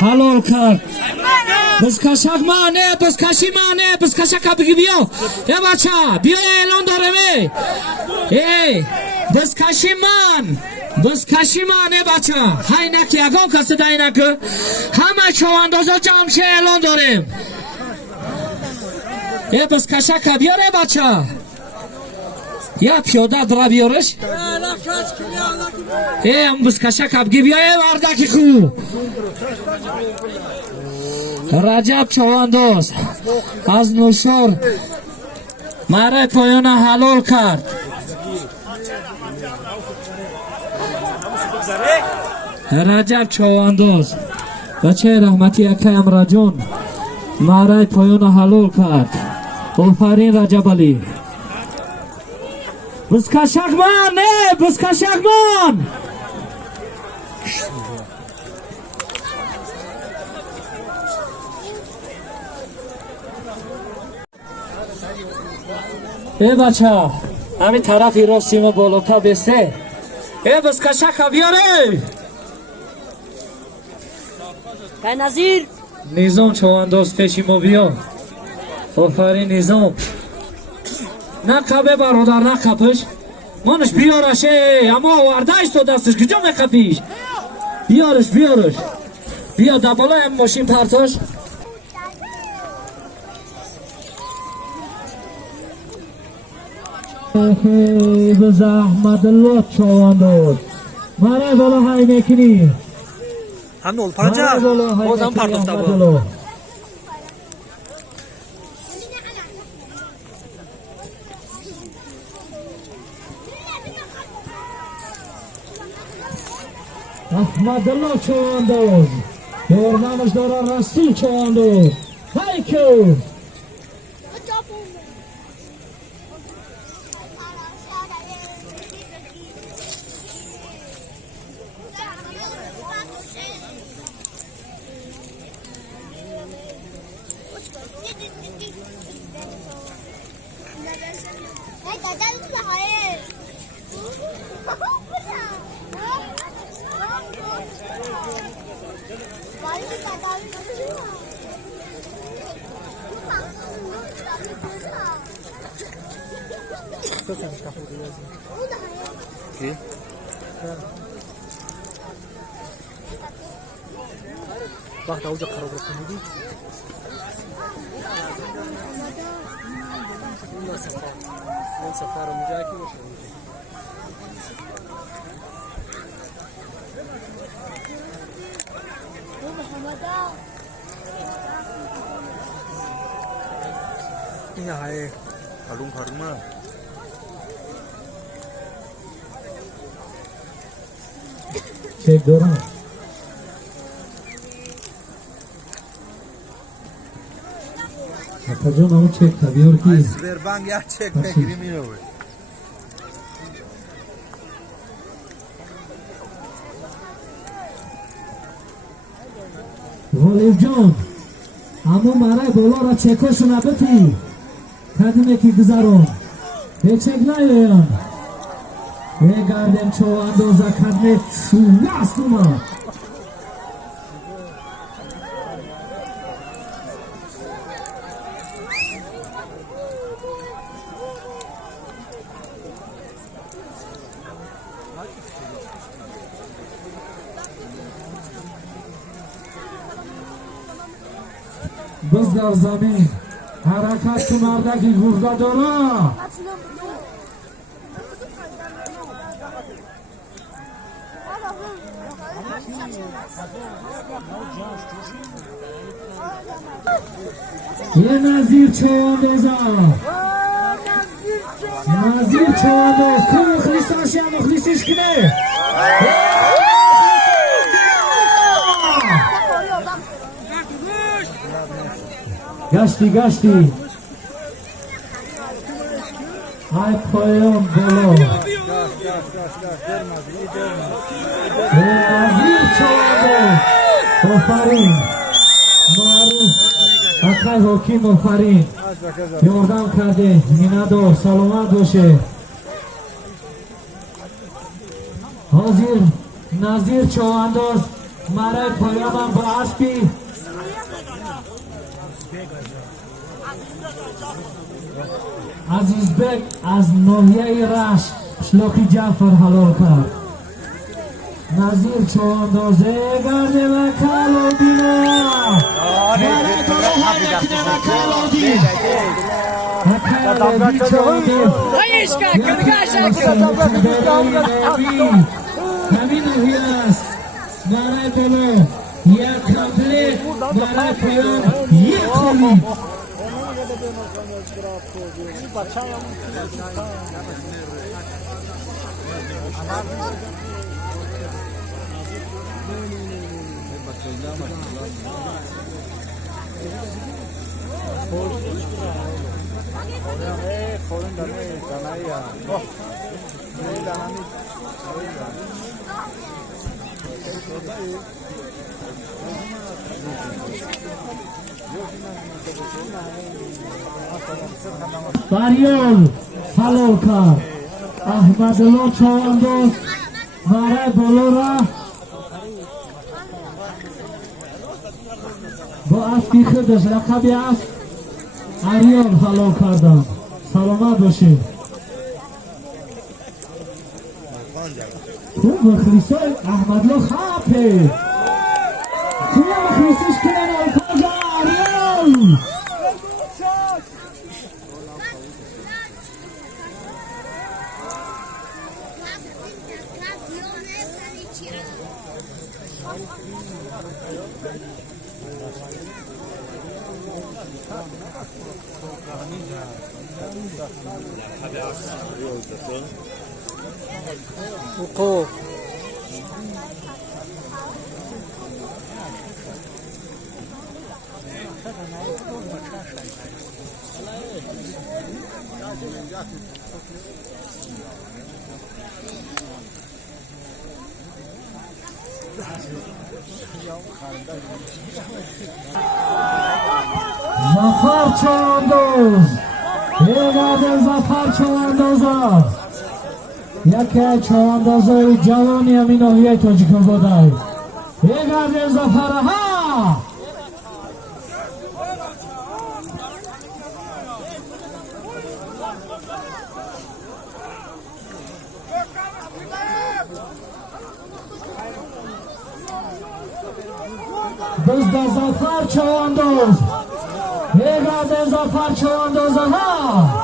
حلال کرد. بزکشک مانه بزکشی مانه بزکشک بگی بیا ای بچه بیا اعلان دارم ای بزکشی من ای بچه هینک یکان کسی دینک همه چواندازا جمشه اعلان داریم ای بزکشک بیار ای بچه یا پیاده درا بیارش ای هم بزکشک بگی بیا ای وردکی خوب رجب چوانداز از نوشار مرای پایان حلال کرد. رجب چوانداز بچه رحمتی اکه امرا جون مرای پایان حلال کرد. آفرین رجب علی. بزکشک من نه بزکشک من ای بچه همین طرفی را سیم بالوتا بسته ای بزکشک بیاره ای نظیر نیزام چوانداز پیشی ما بیا آفرین نیزام نکبه برادر نکبش منش بیارش اما آوردهش تو دستش کجا نکبیش بیارش بیا دبالا هم ماشین پرتاش به زحمت الله چوانداز مرای بالا های میکنی هم نول پرجا بازم پرداخت با احمد الله چوانداز دورنامش دارا رسول چوانداز های که وقت اوجه قرار کنید اون سفر اونجا کی باشه این های حلوم خرما چک دارم حتی جان همون چک تبیار کی سبربنگ یا چک بگیری میروه غالب جان اما مرای بالا را چکاشو نبتی کدیمه که گذارون به چک نیایم بگردیم چو اندازه کدمه شونه است اومد بز در زمین حرکت که مردکی گرده داره یه نظیر چواندازه نظیر چوانداز که مخلیصاش یا مخلیصش کنه گشتی های پایان بالا نظیر چوانداز آفرین معروف اکای حکیم آفرین یاردم کرده مینادار سلامت باشه حاضر نظیر چوانداز برای پایان با اسبی عزیزبک از ناحیه رشت شلوخی جعفر حلال کرد. نظیر چواندازه گرده و کلودینا برای طلوع نکنه و کلودی کلودی چوانداز همین نوحیه است. برای طلوع یک کمپلیت برای پایان یک خوبی فریال حلال کرد. احمدالله چوانداز برای بلورا با اسبی خودش لقب اسب اریال حلال کردن. سلامت باشید. خوب مخلیصای احمدالله خاپه خوب مخلیصیش کنن الفاظ اریال وقوف زفر چوانداز یه زفر چواندازا یکی چواندازای جوانی همین ناحیه تاجیکستان بوده. یه گرد زفر ها دزد زفر چوانداز یه گرد زفر چوانداز ها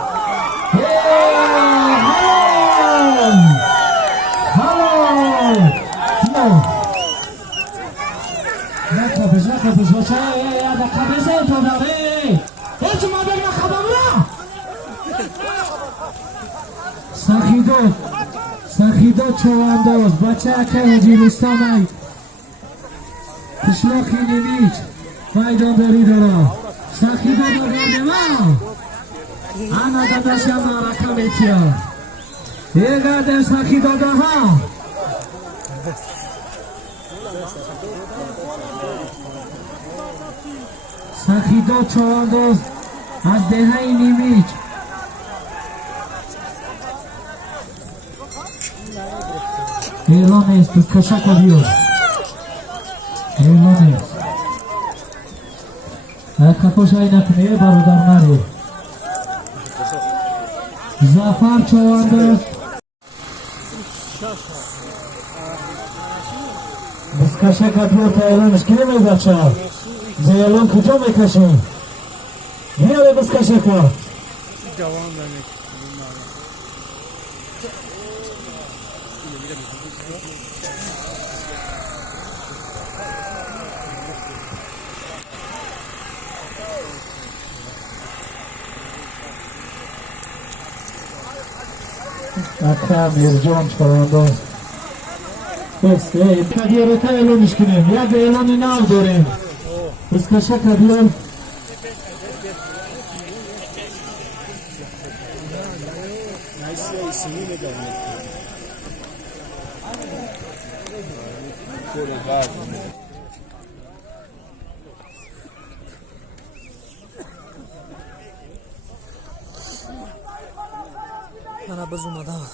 حلال نکبش باشه یا دکبزه تو داره هیچ ما بگم خبرم سخیدات چوانداز بچه اکه وزیرستان ای کشلاخی نمیچ میدان داری داره سخیدات داره ما انا داداشم نارکم ایتیا یه گرده سخیدات ها سخیدات چوانداز از دهه نیمیچ اعلان است کشک و بیو اعلان است کپوش های نکنه برادر نره زفر چوانداز بس کشک بیو تا اعلانش کنه می بچه زی اعلان کجا میکشیم بیاره بس کشک اکرم یرجان چوانداز بس کدیره تا اعلانش کنیم یک اعلان نو داریم بس کشک بیار انا باز اومدم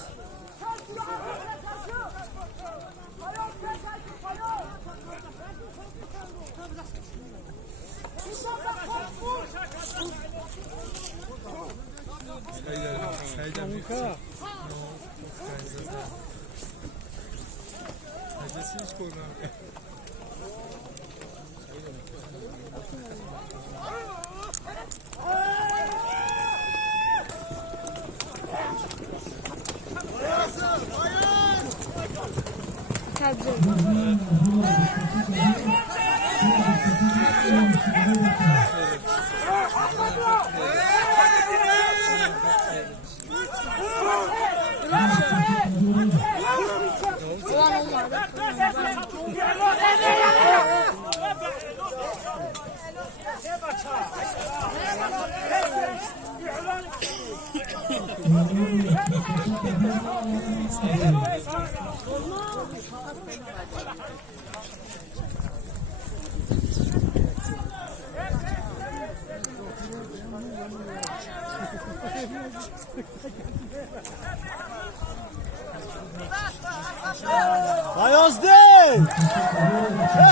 Fayazdi!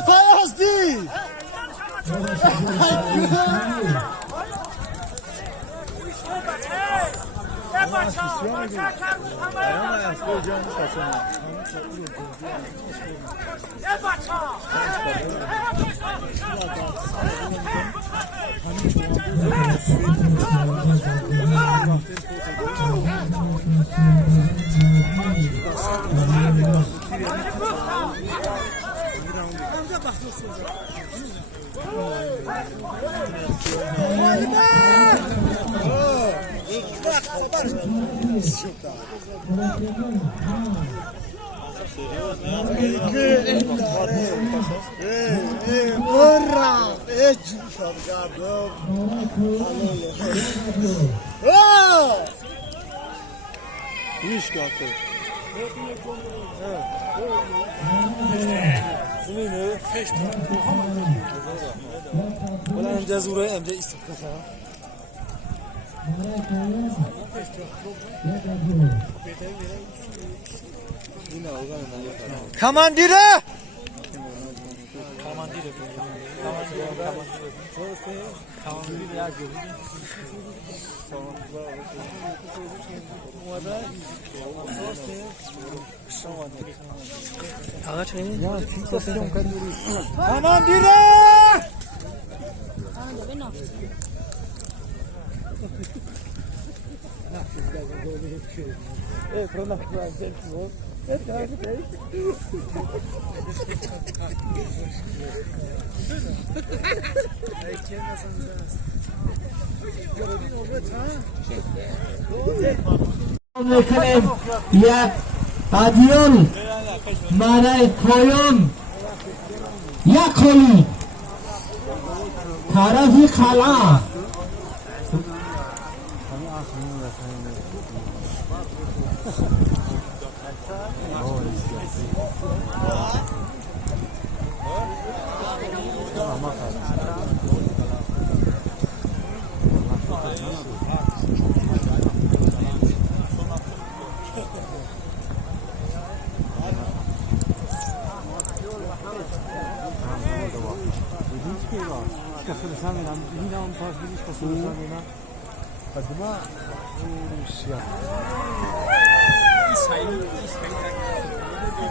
Fayazdi! Kamandire! Kamandire! میکنیم یک ادیان برای پایان یک کلی طرفی قلعه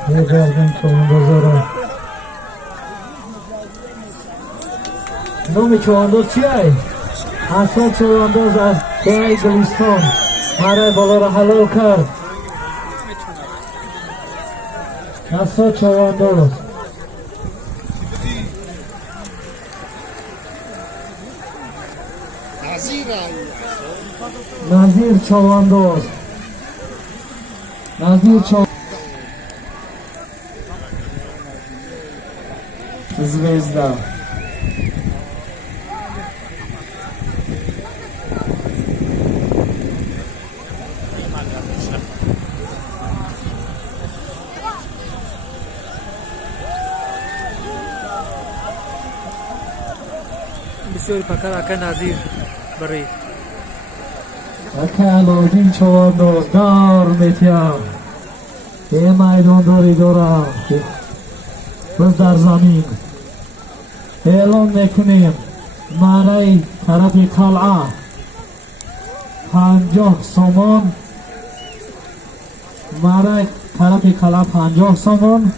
بگردیم چواندازارم نام چوانداز چیه؟ حسن چوانداز از دای گلستان برای بالا را حلال کرد حسن چوانداز نظیر چوانداز Звезда. بسیار پکر اکا نظیر برای اکا علادین چوانداز دار میتیم یه میدان داری دارم بس در زمین اعلام میکنیم مارای طرف قلعه 50 سومون، مارای طرف قلعه 50 سومون.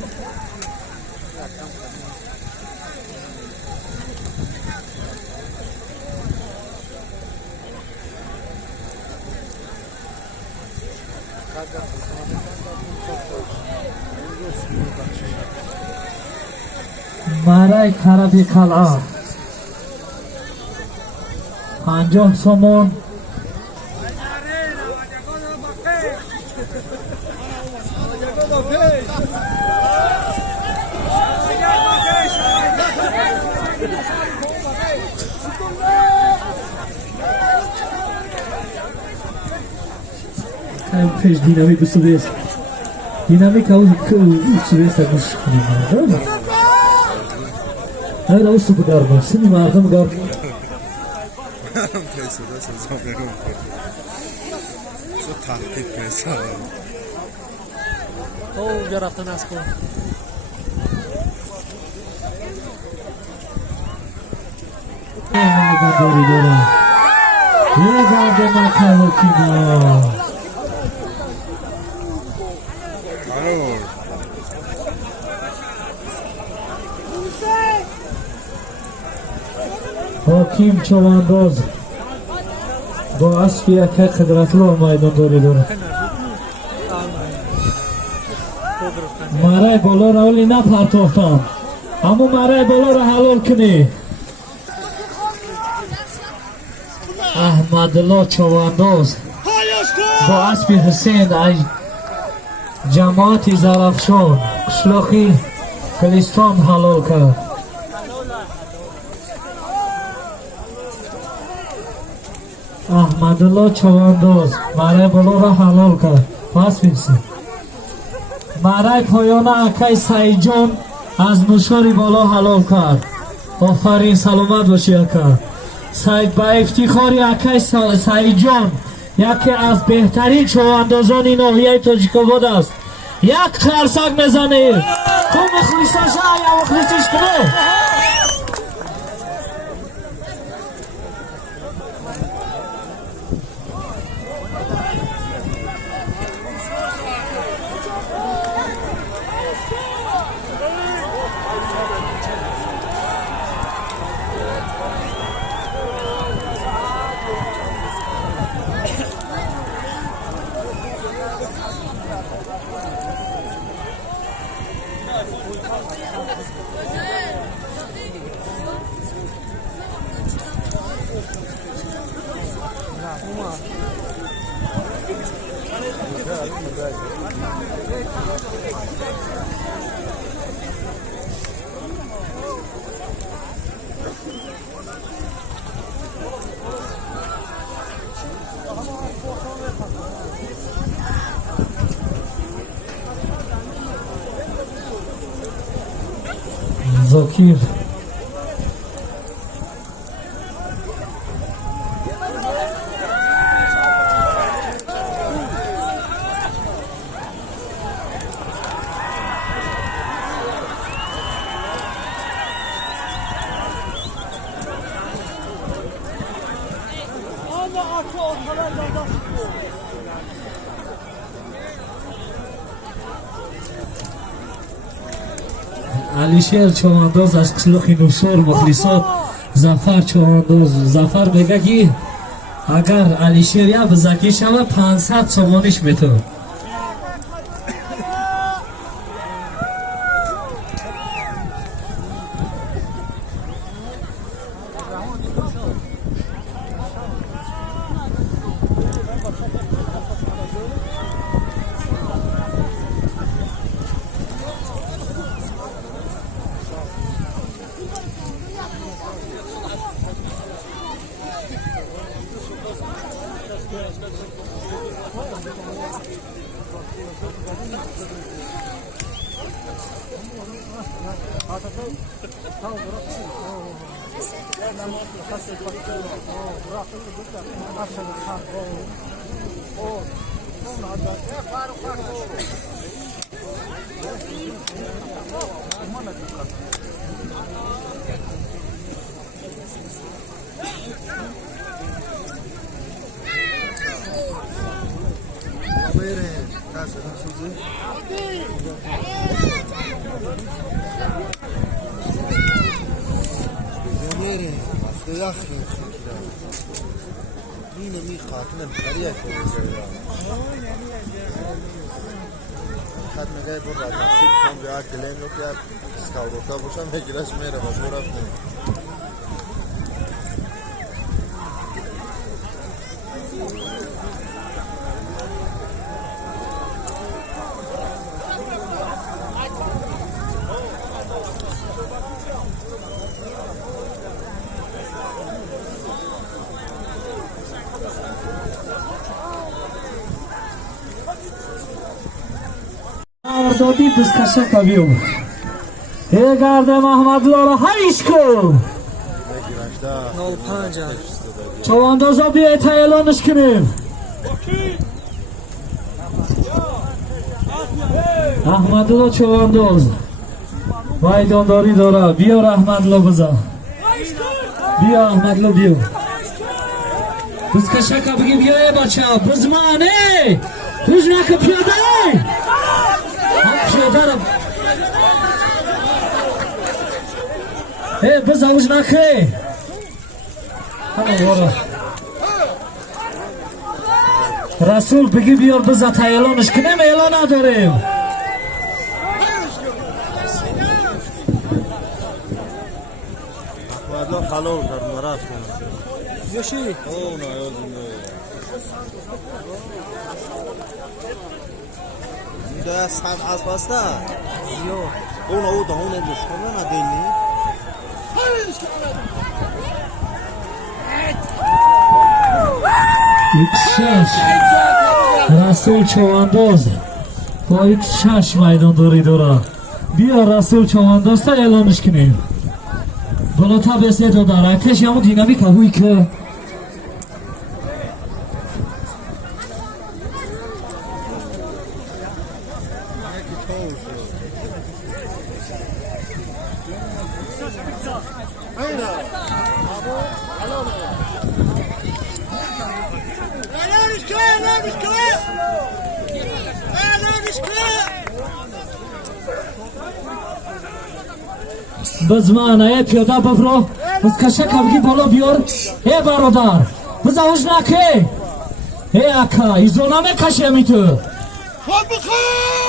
مارای طرف قلعه 50 سومون. پیش دینامیک بسو بیست دینامیک او بسو بیست اگوش کنیم هر اوست بدار با سنی مردم گار او جا رفتن از کن داری دارم یه گرد مکه حکیما حکیم چوانداز با اسب یک قدرتلو میدان داری داره. مارای بالا را اولی نپرتاختم اما مارای بالا را حلال کنی. احمدالله چوانداز با اسب حسین ای جماعت زرفشان قشلاقی کلستان حلال کرد. احمدالله چوانداز مارای بالا را حلال کرد. پس بینسی مارای پایانه اکای سعید جان از نوشاری بالا حلال کرد. آفرین سلامت باشی اکا سعید. با افتخاری اکای سعید جان یکی از بهترین چواندازان ناحیه تاجیک‌آباد است. یک خرسک میزنید تو مخلصش یا مخلصش کنه. زاکیر علیشیر چوانداز از قشلاق نوشار مخلصات زفر چوانداز. زفر میگه که اگر علیشیر یا بزکی شود 500 سومانش میتون. آزادی دستکشه کبیو گرده محمد لارا هریشکو نول پنجا چواندازا بیایت اعلانش کنیم احمدالله چوانداز وایدانداری داره بیار احمدالله بزا بیا احمدالله بیا دستکشه کبگی بیایه بچه بزمانه توش نکه پیاده پیاده رو بزاوش نکه همه بارا رسول بگی بیار بزا تا اعلانش کنیم اعلان نداریم احمدالله حلال کرد رفت یوشی او نه یادم ده صاحب از بسته اون او ده اون مشکل نداری شش رسول چوانداز با شش میدان داری داره بیا رسول چوانداز تا اعلانش کنیم بالاتر بسیار داره کش همون دینامیک هوی که بزمانه پیاده بفرو بزکشه کبگی بالا بیار برادر بزاوش نکه اکا ایزو نمه کشه می تو خود بخواب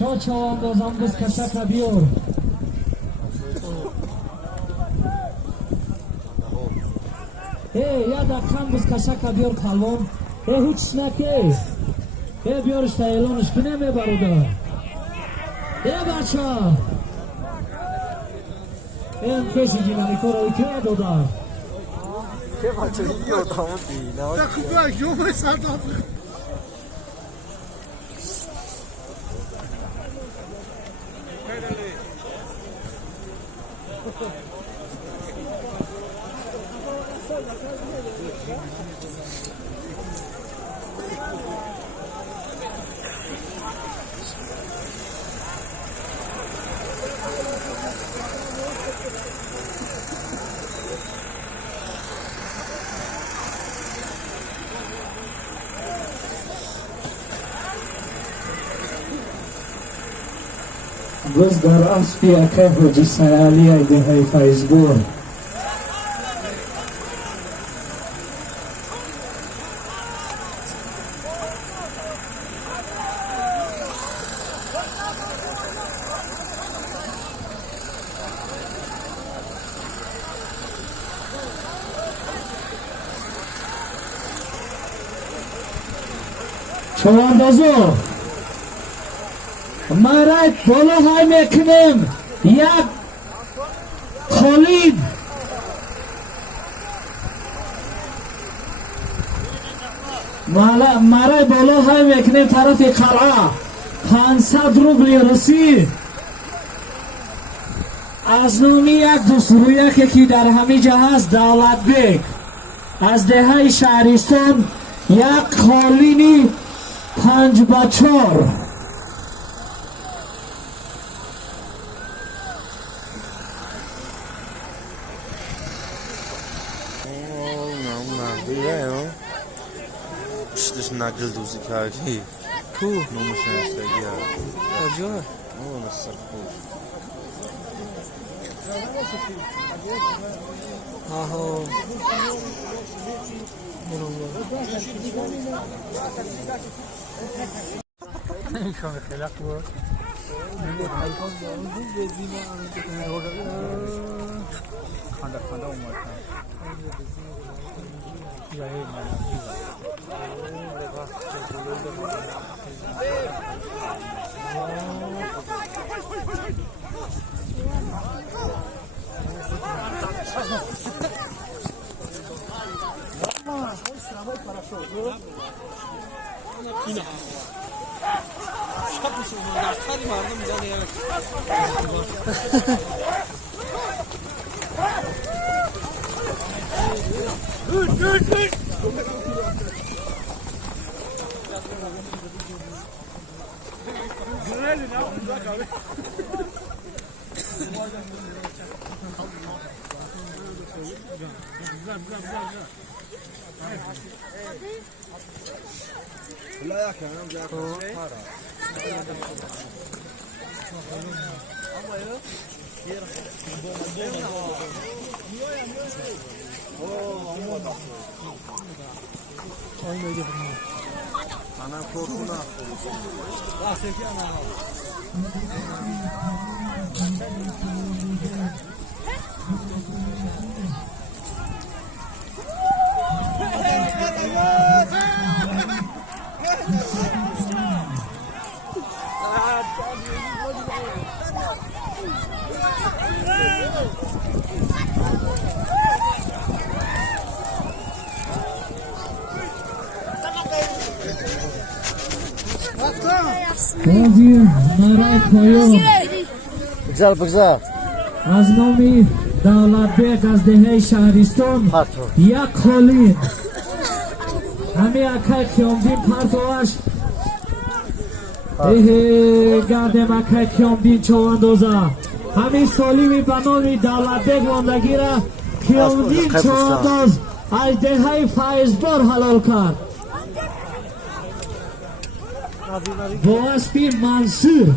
شا چواندازم بزکشه کبیار یا دکم بزکشه کبیار کلون هیچ نکه بیارش تا اعلانش کنه برادر بچه این کسی دینامیکا رو که دادر بز در اسبی اکه حجی سیالی ایده های فیزگور چواندازو مرد بالا های میکنیم یک خالید مرای بالا های میکنیم طرف قلعه 500 روبل روسی از نومی یک دوست رویکی که در همیجا هست دولت بیگ از دهه شهرستان یک خالینی 5x4 İşte nakil dozu kaki. کو Nomusun ya. کجا O nasıl bu? آها لا يا كلام جاك. Ana korkuna. بازی مرای پایان Güzel güzel. از نامی دولت بیگ از دهه شهرستان یک خالین همی اکای کیامدین پرتواش گردم اکای کیامدین چواندازه همی سالیمی به نامی دولت بیگ واندگی را کیامدین چوانداز از دهه فیضبار حلال کرد با اسبی منصور